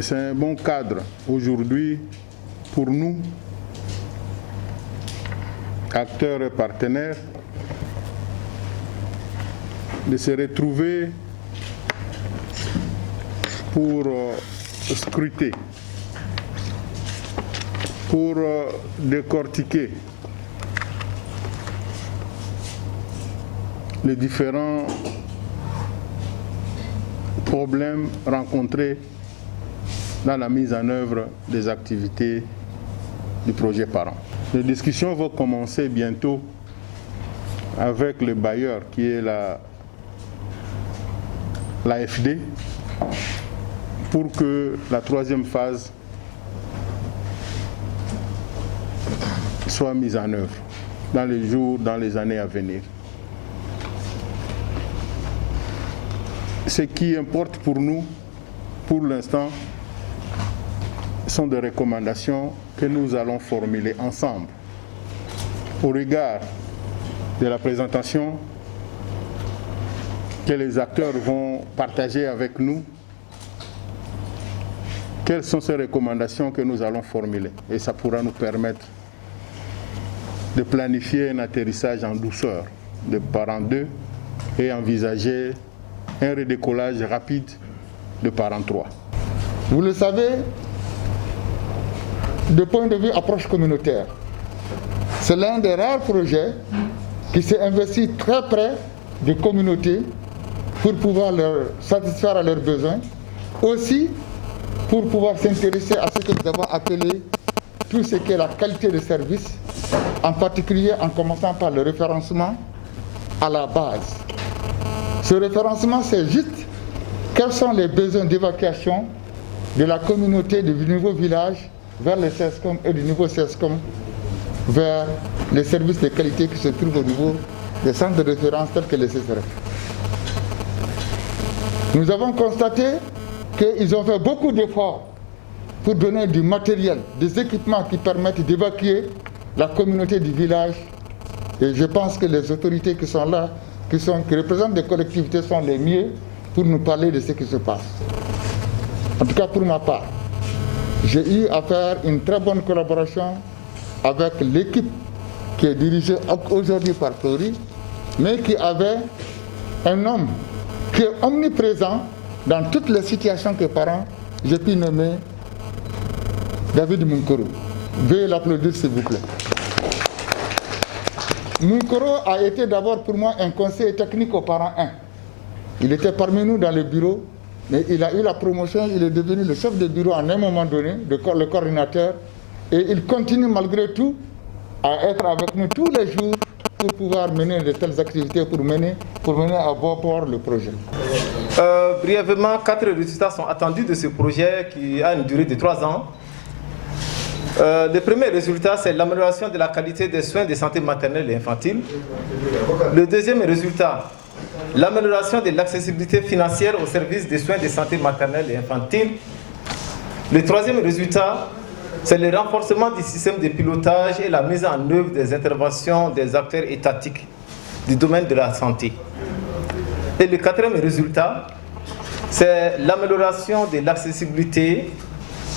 c'est un bon cadre aujourd'hui pour nous, acteurs et partenaires, de se retrouver pour scruter, pour décortiquer les différents problèmes rencontrés dans la mise en œuvre des activités du projet Parent. Les discussions vont commencer bientôt avec le bailleur qui est l'AFD pour que la troisième phase soit mise en œuvre dans les jours, dans les années à venir. Ce qui importe pour nous, pour l'instant, sont des recommandations que nous allons formuler ensemble au regard de la présentation que les acteurs vont partager avec nous. Quelles sont ces recommandations que nous allons formuler? Et ça pourra nous permettre de planifier un atterrissage en douceur de Parent 2 et envisager un redécollage rapide de Parent 3. Vous le savez, de point de vue approche communautaire, c'est l'un des rares projets qui s'est investi très près des communautés pour pouvoir leur satisfaire à leurs besoins, aussi pour pouvoir s'intéresser à ce que nous avons appelé tout ce qui est la qualité de service, en particulier en commençant par le référencement à la base. Ce référencement, c'est juste quels sont les besoins d'évacuation de la communauté du niveau village vers les CESCOM et du niveau CESCOM vers les services de qualité qui se trouvent au niveau des centres de référence tels que les CCRF. Nous avons constaté qu'ils ont fait beaucoup d'efforts pour donner du matériel, des équipements qui permettent d'évacuer la communauté du village. Et je pense que les autorités qui sont là, qui représentent des collectivités, sont les mieux pour nous parler de ce qui se passe. En tout cas, pour ma part, j'ai eu à faire une très bonne collaboration avec l'équipe qui est dirigée aujourd'hui par Flori, mais qui avait un homme qui est omniprésent dans toutes les situations que Parent, j'ai pu nommer David Munkoro. Veuillez l'applaudir s'il vous plaît. Munkoro a été d'abord pour moi un conseiller technique au Parent 1. Il était parmi nous dans le bureau, mais il a eu la promotion, il est devenu le chef de bureau à un moment donné, le coordinateur, et il continue malgré tout à être avec nous tous les jours pour pouvoir mener de telles activités, pour mener à bon port le projet. Brièvement, 4 résultats sont attendus de ce projet qui a une durée de 3 ans. Le premier résultat, c'est l'amélioration de la qualité des soins de santé maternelle et infantile. Le deuxième résultat, l'amélioration de l'accessibilité financière au service des soins de santé maternelle et infantile. Le troisième résultat, c'est le renforcement du système de pilotage et la mise en œuvre des interventions des acteurs étatiques du domaine de la santé. Et le quatrième résultat, c'est l'amélioration de l'accessibilité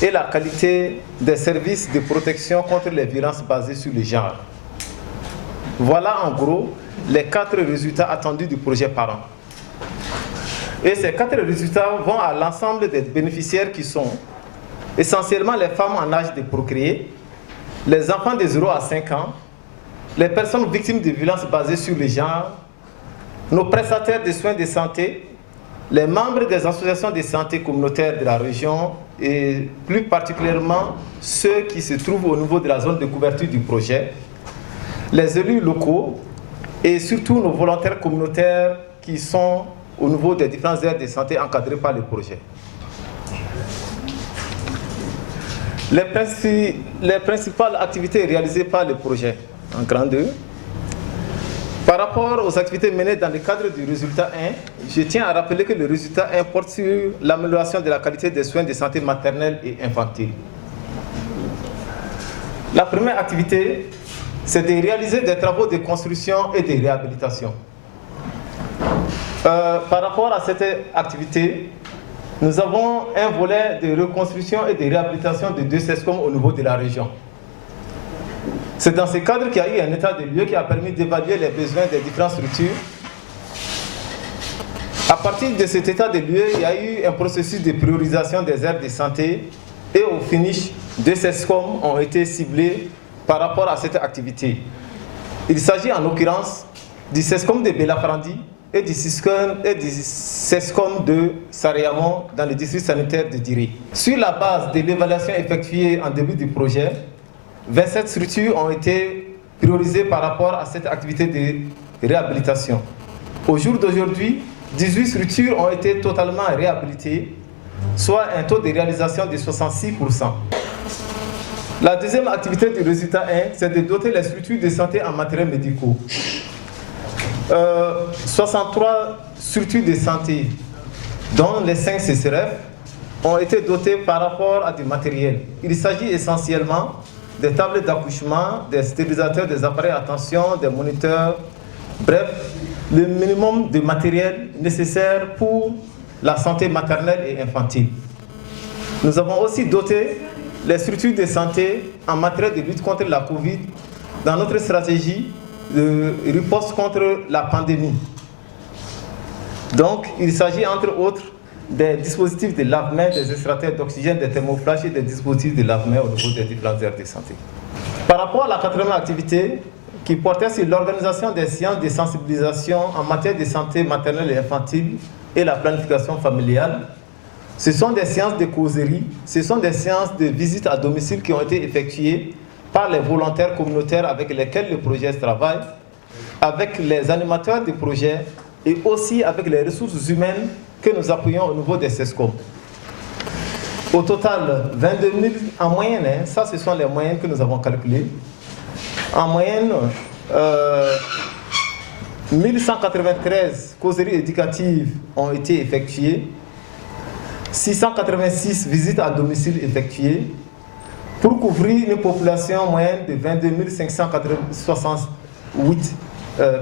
et la qualité des services de protection contre les violences basées sur le genre. Voilà en gros les 4 résultats attendus du projet Parent. Et ces 4 résultats vont à l'ensemble des bénéficiaires qui sont essentiellement les femmes en âge de procréer, les enfants de 0 à 5 ans, les personnes victimes de violences basées sur le genre, nos prestataires de soins de santé, les membres des associations de santé communautaires de la région et plus particulièrement ceux qui se trouvent au niveau de la zone de couverture du projet, les élus locaux et surtout nos volontaires communautaires qui sont au niveau des différentes aires de santé encadrées par le projet. Les principales activités réalisées par le projet, en grand 2. Par rapport aux activités menées dans le cadre du résultat 1, je tiens à rappeler que le résultat 1 porte sur l'amélioration de la qualité des soins de santé maternelle et infantile. La première activité, c'est de réaliser des travaux de construction et de réhabilitation. Par rapport à cette activité, nous avons un volet de reconstruction et de réhabilitation de 2 CESCOM au niveau de la région. C'est dans ce cadre qu'il y a eu un état de lieu qui a permis d'évaluer les besoins des différentes structures. À partir de cet état de lieu, il y a eu un processus de priorisation des aires de santé et au finish, 2 CESCOM ont été ciblés par rapport à cette activité. Il s'agit en l'occurrence du CESCOM de Belaprandi et du CESCOM de Sariamon dans le district sanitaire de Diri. Sur la base de l'évaluation effectuée en début du projet, 27 structures ont été priorisées par rapport à cette activité de réhabilitation. Au jour d'aujourd'hui, 18 structures ont été totalement réhabilitées, soit un taux de réalisation de 66%. La deuxième activité du résultat 1, c'est de doter les structures de santé en matériels médicaux. 63 structures de santé, dont les 5 CCRF, ont été dotées par rapport à du matériel. Il s'agit essentiellement des tables d'accouchement, des stérilisateurs, des appareils à tension, des moniteurs, bref, le minimum de matériel nécessaire pour la santé maternelle et infantile. Nous avons aussi doté les structures de santé en matière de lutte contre la Covid dans notre stratégie de riposte contre la pandémie. Donc, il s'agit entre autres des dispositifs de lave-mains, des extracteurs d'oxygène, des thermoflash et des dispositifs de lave-mains au niveau des différentes aires de santé. Par rapport à la 4e activité, qui portait sur l'organisation des séances de sensibilisation en matière de santé maternelle et infantile et la planification familiale, ce sont des séances de causerie, ce sont des séances de visite à domicile qui ont été effectuées par les volontaires communautaires avec lesquels le projet travaille, avec les animateurs du projet et aussi avec les ressources humaines que nous appuyons au niveau des CESCOM. Au total, 22 000 en moyenne, ça ce sont les moyennes que nous avons calculées. En moyenne, 1193 causeries éducatives ont été effectuées, 686 visites à domicile effectuées, pour couvrir une population moyenne de 22 568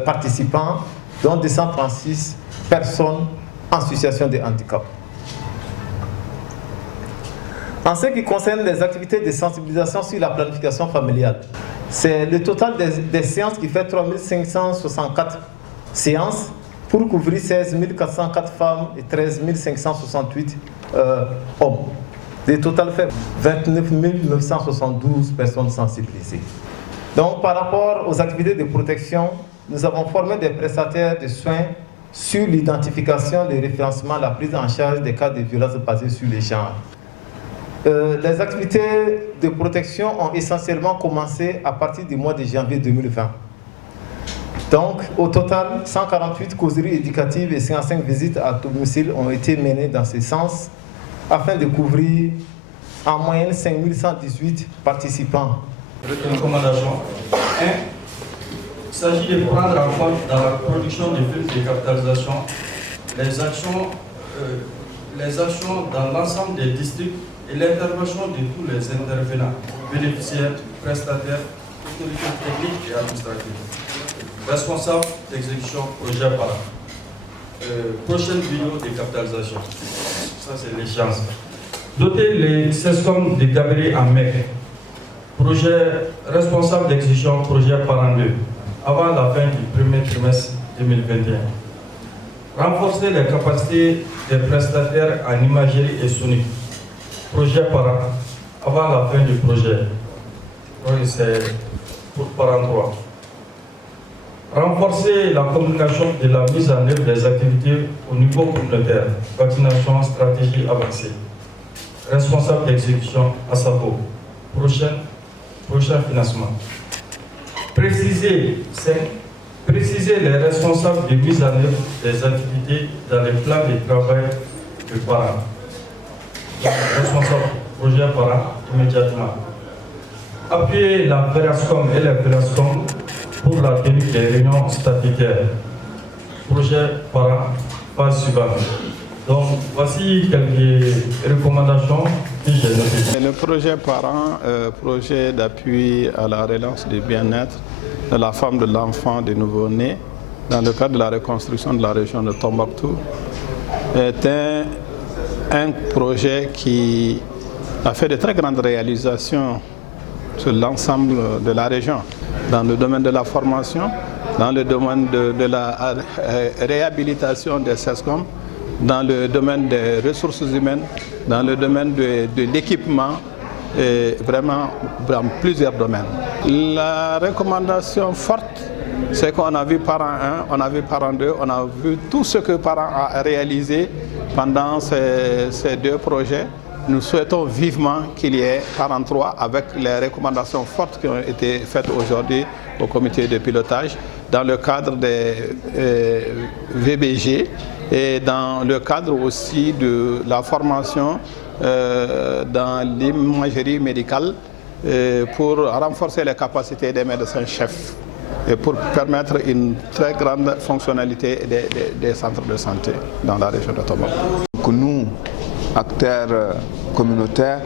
participants, dont 236 personnes en situation de handicap. En ce qui concerne les activités de sensibilisation sur la planification familiale, c'est le total des séances qui fait 3564 séances pour couvrir 16 404 femmes et 13 568 hommes. Le total fait 29 972 personnes sensibilisées. Donc, par rapport aux activités de protection, nous avons formé des prestataires de soins sur l'identification, le référencement, la prise en charge des cas de violence basées sur les genres. Les activités de protection ont essentiellement commencé à partir du mois de janvier 2020. Donc, au total, 148 causeries éducatives et 55 visites à domicile ont été menées dans ce sens, afin de couvrir en moyenne 5118 participants. Recommandation 1. Il s'agit de prendre en compte dans la production des films de capitalisation les actions dans l'ensemble des districts et l'intervention de tous les intervenants, bénéficiaires, prestataires, autorités techniques et administratives, responsables d'exécution projet par an. Prochaine vidéo de capitalisation. Ça, c'est l'échéance. Doter les CESCOM de gabarit en mai. Projet responsable d'exécution projet par an 2, avant la fin du premier trimestre 2021. Renforcer les capacités des prestataires en imagerie et sonique. Projet par an, avant la fin du projet. Donc, c'est pour par an 3. Renforcer la communication de la mise en œuvre des activités au niveau communautaire, vaccination, stratégie avancée. Responsable d'exécution à Savo. Prochain financement. Préciser les responsables de mise en œuvre des activités dans les plans de travail de parents. Responsable projet parent immédiatement. Appuyer la Verascom et les Verascom pour la tenue des réunions statutaires. Projet parent, phase suivante. Donc, voici quelques recommandations que j'ai notées. Le projet parent, projet d'appui à la relance du bien-être de la femme, de l'enfant, des nouveau-nés, dans le cadre de la reconstruction de la région de Tombouctou, est un un projet qui a fait de très grandes réalisations sur l'ensemble de la région, dans le domaine de la formation, dans le domaine de la réhabilitation des SESCOM, dans le domaine des ressources humaines, dans le domaine de l'équipement, et vraiment dans plusieurs domaines. La recommandation forte, c'est qu'on a vu Parent 1, on a vu Parent 2, on a vu tout ce que Parent a réalisé pendant ces deux projets. Nous souhaitons vivement qu'il y ait Parent 3 avec les recommandations fortes qui ont été faites aujourd'hui au comité de pilotage dans le cadre des VBG et dans le cadre aussi de la formation dans l'imagerie médicale pour renforcer les capacités des médecins-chefs et pour permettre une très grande fonctionnalité des centres de santé dans la région de Tombouctou. Nous, acteurs communautaires,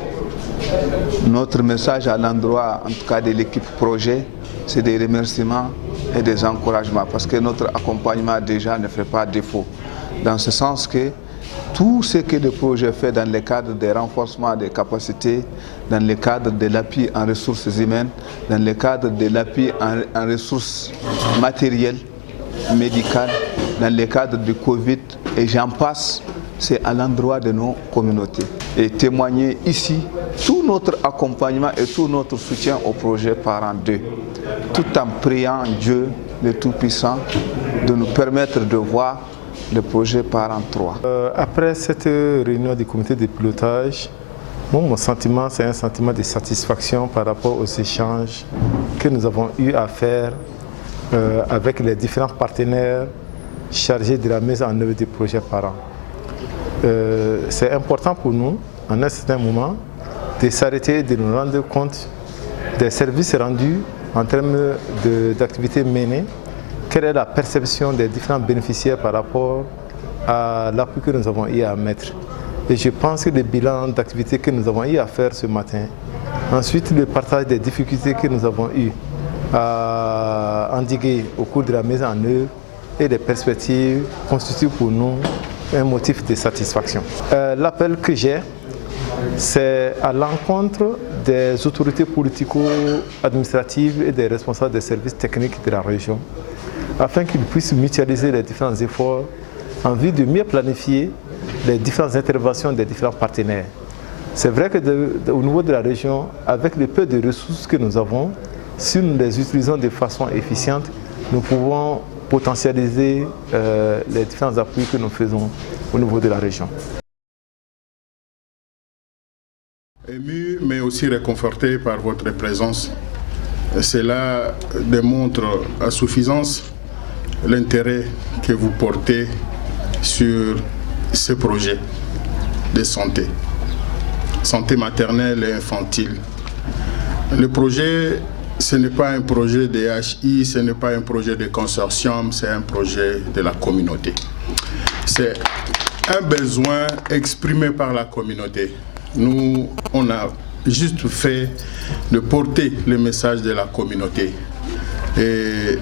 notre message à l'endroit, en tout cas de l'équipe projet, c'est des remerciements et des encouragements parce que notre accompagnement déjà ne fait pas défaut. Dans ce sens que tout ce que le projet fait dans le cadre des renforcements des capacités, dans le cadre de l'appui en ressources humaines, dans le cadre de l'appui en ressources matérielles, médicales, dans le cadre du Covid, et j'en passe, c'est à l'endroit de nos communautés. Et témoigner ici tout notre accompagnement et tout notre soutien au projet Parent 2, tout en priant Dieu, le Tout-Puissant, de nous permettre de voir le projet Parent 3. Après cette réunion du comité de pilotage, mon sentiment, c'est un sentiment de satisfaction par rapport aux échanges que nous avons eu à faire avec les différents partenaires chargés de la mise en œuvre du projet Parent. C'est important pour nous, en un certain moment, de s'arrêter et de nous rendre compte des services rendus en termes d'activités menées. Quelle est la perception des différents bénéficiaires par rapport à l'appui que nous avons eu à mettre. Et je pense que le bilan d'activité que nous avons eu à faire ce matin, ensuite le partage des difficultés que nous avons eu à endiguer au cours de la mise en œuvre et des perspectives constituent pour nous un motif de satisfaction. L'appel que j'ai, c'est à l'encontre des autorités politico-administratives et des responsables des services techniques de la région, afin qu'ils puissent mutualiser les différents efforts en vue de mieux planifier les différentes interventions des différents partenaires. C'est vrai qu'au niveau de la région, avec le peu de ressources que nous avons, si nous les utilisons de façon efficiente, nous pouvons potentialiser les différents appuis que nous faisons au niveau de la région. Ému, mais aussi réconforté par votre présence. Cela démontre à suffisance l'intérêt que vous portez sur ce projet de santé, santé maternelle et infantile. Le projet, ce n'est pas un projet de HI, ce n'est pas un projet de consortium, c'est un projet de la communauté. C'est un besoin exprimé par la communauté. Nous, on a juste fait de porter le message de la communauté. Et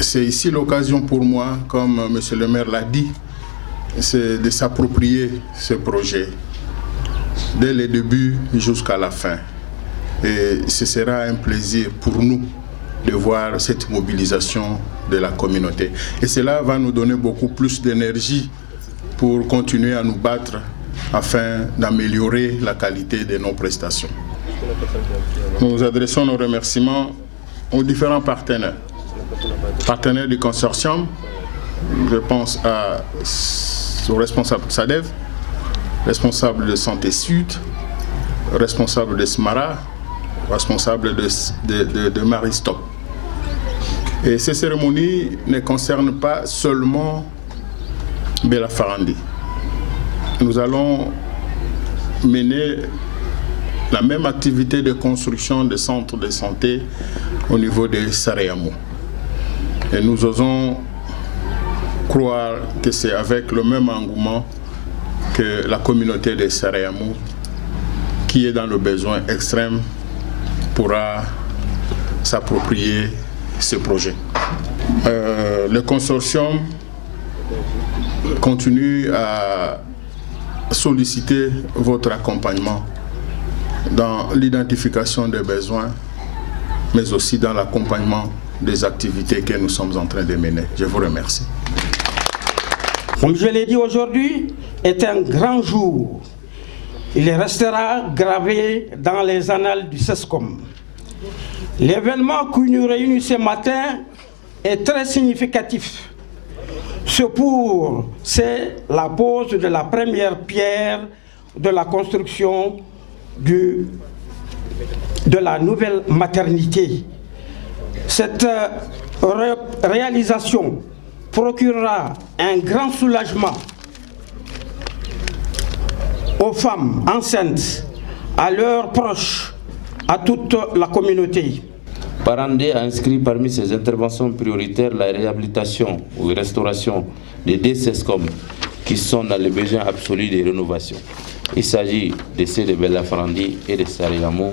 c'est ici l'occasion pour moi, comme M. le maire l'a dit, c'est de s'approprier ce projet, dès le début jusqu'à la fin. Et ce sera un plaisir pour nous de voir cette mobilisation de la communauté. Et cela va nous donner beaucoup plus d'énergie pour continuer à nous battre afin d'améliorer la qualité de nos prestations. Nous adressons nos remerciements aux différents partenaires. Partenaires du consortium, je pense au responsable de SADEV, responsable de Santé Sud, responsable de SMARA, responsable de Maristop. Et ces cérémonies ne concernent pas seulement Bela Farandi. Nous allons mener la même activité de construction de centres de santé au niveau de Saréamou. Et nous osons croire que c'est avec le même engouement que la communauté de Saréamou, qui est dans le besoin extrême, pourra s'approprier ce projet. Le consortium continue à solliciter votre accompagnement dans l'identification des besoins, mais aussi dans l'accompagnement des activités que nous sommes en train de mener. Je vous remercie. Comme je l'ai dit, aujourd'hui est un grand jour. Il restera gravé dans les annales du CESCOM. L'événement qui nous réunit ce matin est très significatif. C'est la pose de la première pierre de la construction de la nouvelle maternité. Cette réalisation procurera un grand soulagement aux femmes enceintes, à leurs proches, à toute la communauté. Parandé a inscrit parmi ses interventions prioritaires la réhabilitation ou restauration des deux CESCOM qui sont dans le besoin absolu de rénovation. Il s'agit de ceux de Belafarandi et de Sareyamo.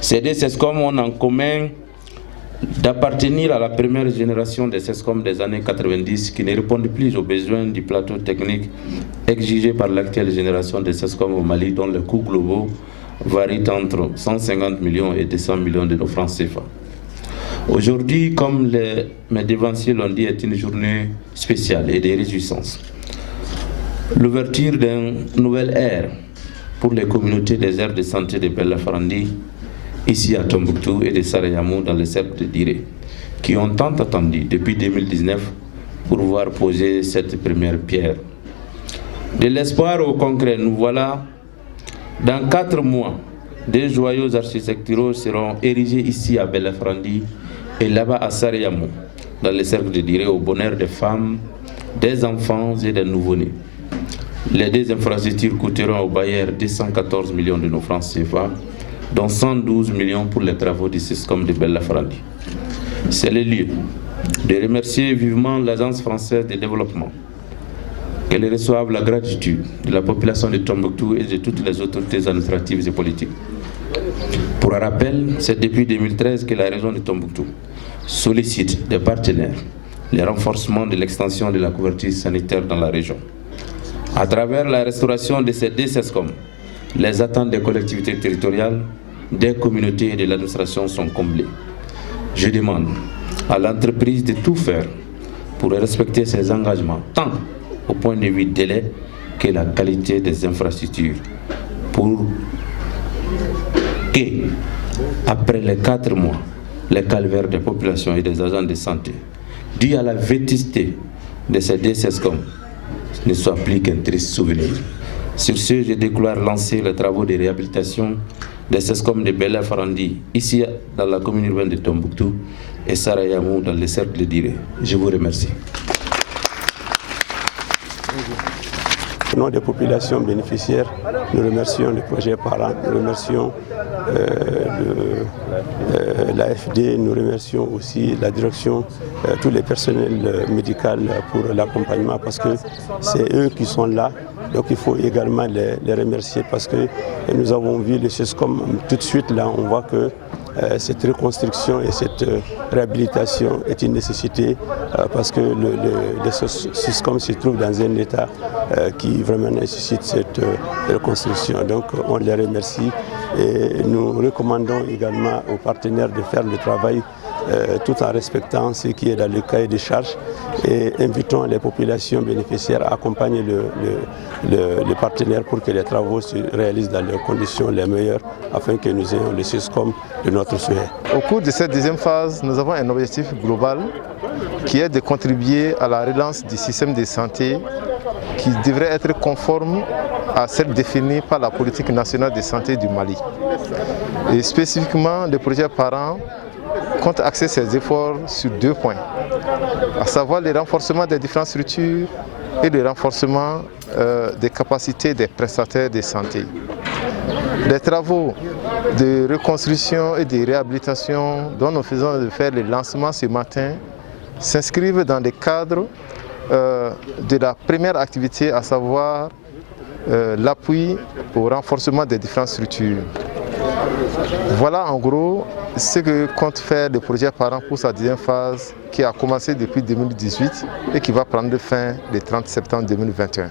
Ces deux CESCOM ont en commun d'appartenir à la première génération des CESCOM des années 90 qui ne répondent plus aux besoins du plateau technique exigé par l'actuelle génération des CESCOM au Mali, dont les coûts globaux varient entre 150 millions et 200 millions de nos francs CFA. Aujourd'hui, comme mes devanciers l'ont dit, est une journée spéciale et de réjouissance. L'ouverture d'une nouvelle ère pour les communautés des aires de santé de Belafarandi, ici à Tombouctou et de Sareyamo dans le cercle de Diré, qui ont tant attendu depuis 2019 pour voir poser cette première pierre. De l'espoir au concret, nous voilà. Dans 4 mois, des joyaux architecturaux seront érigés ici à Belafarandi et là-bas à Sareyamo, dans le cercle de Diré, au bonheur des femmes, des enfants et des nouveau-nés. Les deux infrastructures coûteront au bailleur 214 millions de nos francs CFA, dont 112 millions pour les travaux du CESCOM de Belafarandi. C'est le lieu de remercier vivement l'Agence française de développement, qu'elle reçoive la gratitude de la population de Tombouctou et de toutes les autorités administratives et politiques. Pour un rappel, c'est depuis 2013 que la région de Tombouctou sollicite des partenaires le renforcement de l'extension de la couverture sanitaire dans la région. À travers la restauration de ces deux CESCOM, les attentes des collectivités territoriales, des communautés et de l'administration sont comblées. Je demande à l'entreprise de tout faire pour respecter ses engagements, tant au point de vue délai que la qualité des infrastructures, pour que, après les 4 mois, les calvaires des populations et des agents de santé, dû à la vétusté de ces deux CESCOM, ne soient plus qu'un triste souvenir. Sur ce, je déclare lancer les travaux de réhabilitation des CESCOM de Belafarandi, ici dans la commune urbaine de Tombouctou, et Sareyamo dans le cercle de Diré. Je vous remercie. Au nom des populations bénéficiaires, nous remercions le projet parent, nous remercions l'AFD, nous remercions aussi la direction, tous les personnels médicaux pour l'accompagnement parce que c'est eux qui sont là. Donc il faut également les remercier parce que nous avons vu les CESCOM tout de suite là, on voit que cette reconstruction et cette réhabilitation est une nécessité parce que le CESCOM se trouve dans un état qui vraiment nécessite cette reconstruction. Donc on les remercie et nous recommandons également aux partenaires de faire le travail tout en respectant ce qui est dans le cahier des charges et invitons les populations bénéficiaires à accompagner les partenaires pour que les travaux se réalisent dans les conditions les meilleures afin que nous ayons le CESCOM de notre souhait. Au cours de cette deuxième phase, nous avons un objectif global qui est de contribuer à la relance du système de santé qui devrait être conforme à celle définie par la politique nationale de santé du Mali. Et spécifiquement, le projet parent compte axer ses efforts sur 2 points, à savoir le renforcement des différentes structures et le renforcement des capacités des prestataires de santé. Les travaux de reconstruction et de réhabilitation dont nous faisons le lancement ce matin s'inscrivent dans le cadre de la première activité, à savoir l'appui au renforcement des différentes structures. Voilà en gros ce que compte faire le projet parent pour sa deuxième phase qui a commencé depuis 2018 et qui va prendre fin le 30 septembre 2021.